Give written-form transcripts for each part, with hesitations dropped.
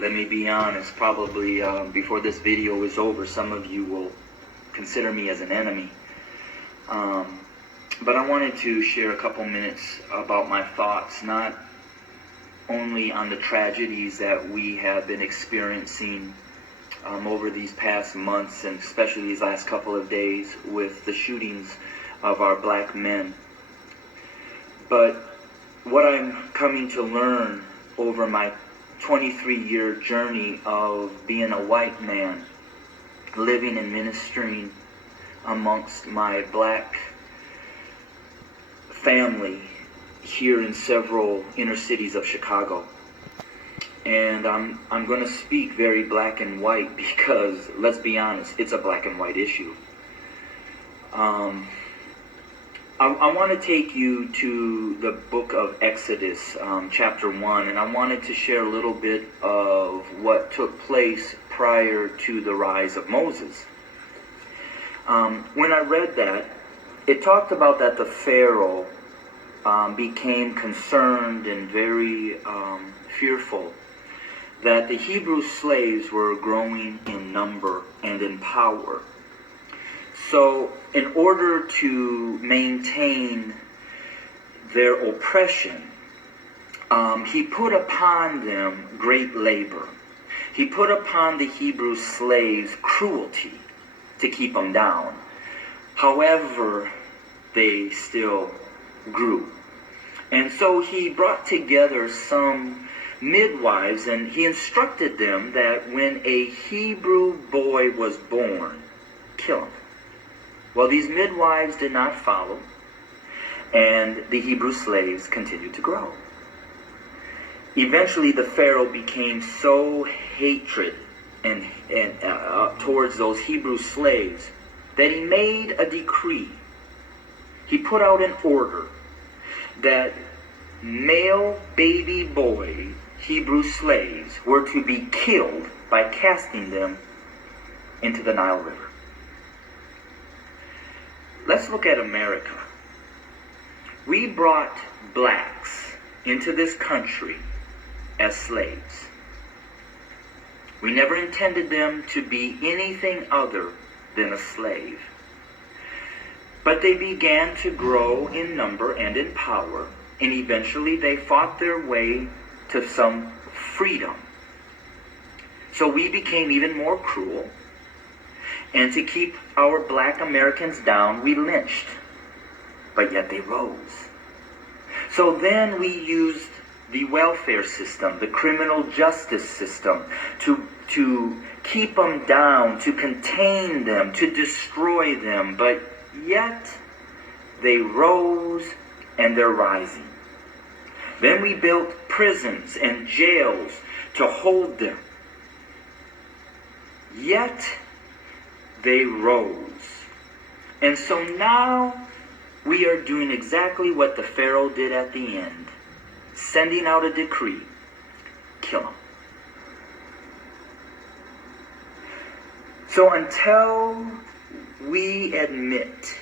Let me be honest, probably before this video is over, some of you will consider me as an enemy. But I wanted to share a couple minutes about my thoughts, not only on the tragedies that we have been experiencing over these past months, and especially these last couple of days with the shootings of our black men, but what I'm coming to learn over my 23-year journey of being a white man, living and ministering amongst my black family here in several inner cities of Chicago. And I'm going to speak very black and white because, let's be honest, it's a black and white issue. I want to take you to the book of Exodus, chapter 1, and I wanted to share a little bit of what took place prior to the rise of Moses. When I read that, it talked about that the Pharaoh became concerned and very fearful that the Hebrew slaves were growing in number and in power. So in order to maintain their oppression, he put upon them great labor. He put upon the Hebrew slaves cruelty to keep them down. However, they still grew. And so he brought together some midwives, and he instructed them that when a Hebrew boy was born, kill him. Well, these midwives did not follow, and the Hebrew slaves continued to grow. Eventually, the Pharaoh became so hatred and towards those Hebrew slaves that he made a decree. He put out an order that male baby boy Hebrew slaves were to be killed by casting them into the Nile River. Let's look at America. We brought blacks into this country as slaves. We never intended them to be anything other than a slave. But they began to grow in number and in power, and eventually they fought their way to some freedom. So we became even more cruel. And to keep our black Americans down, we lynched. But yet they rose. So then we used the welfare system, the criminal justice system, to keep them down, to contain them, to destroy them. But yet they rose, and they're rising. Then we built prisons and jails to hold them. Yet they rose. And so now we are doing exactly what the Pharaoh did at the end, sending out a decree: kill them. So until we admit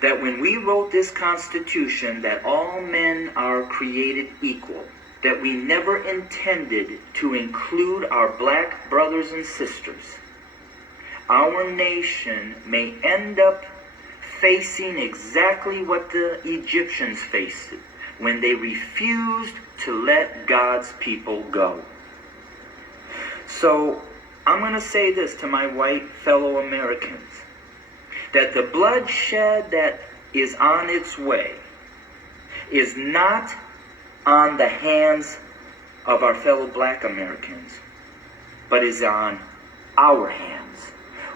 that when we wrote this Constitution that all men are created equal, that we never intended to include our black brothers and sisters, our nation may end up facing exactly what the Egyptians faced when they refused to let God's people go. So I'm going to say this to my white fellow Americans, that the bloodshed that is on its way is not on the hands of our fellow black Americans, but is on our hands.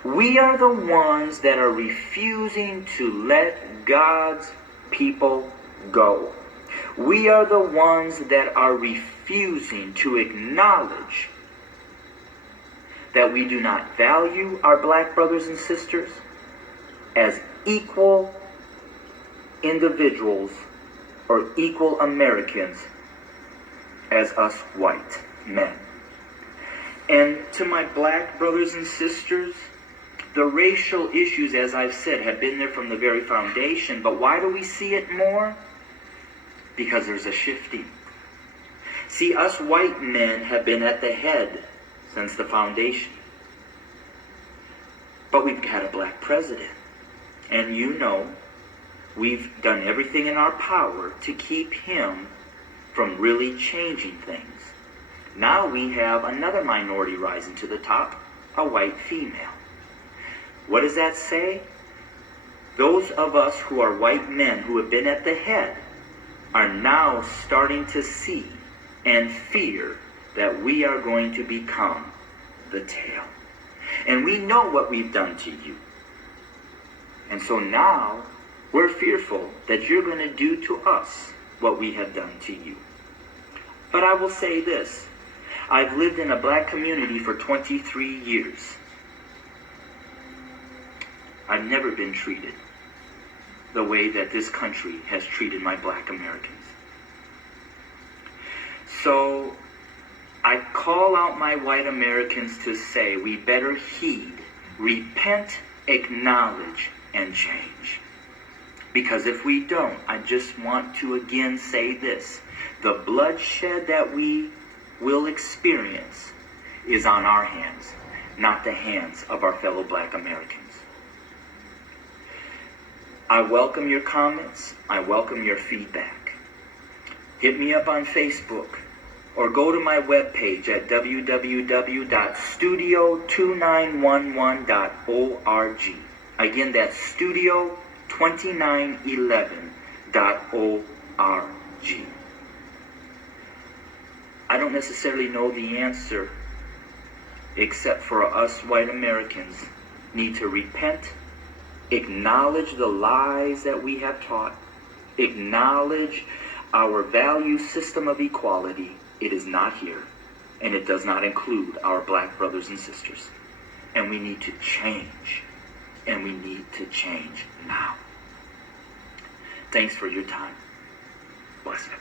We are the ones that are refusing to let God's people go. We are the ones that are refusing to acknowledge that we do not value our black brothers and sisters as equal individuals or equal Americans as us white men. And to my black brothers and sisters, the racial issues, as I've said, have been there from the very foundation. But why do we see it more? Because there's a shifting. See, us white men have been at the head since the foundation. But we've got a black president. And you know, we've done everything in our power to keep him from really changing things. Now we have another minority rising to the top, a white female. What does that say? Those of us who are white men who have been at the head are now starting to see and fear that we are going to become the tail. And we know what we've done to you. And so now we're fearful that you're going to do to us what we have done to you. But I will say this. I've lived in a black community for 23 years. I've never been treated the way that this country has treated my black Americans. So I call out my white Americans to say we better heed, repent, acknowledge, and change. Because if we don't, I just want to again say this. The bloodshed that we will experience is on our hands, not the hands of our fellow black Americans. I welcome your comments. I welcome your feedback. Hit me up on Facebook or go to my webpage at www.studio2911.org. Again, that's studio2911.org. I don't necessarily know the answer, except for us white Americans need to repent, acknowledge the lies that we have taught, acknowledge our value system of equality. It is not here, and it does not include our black brothers and sisters. And we need to change, and we need to change now. Thanks for your time. Bless you.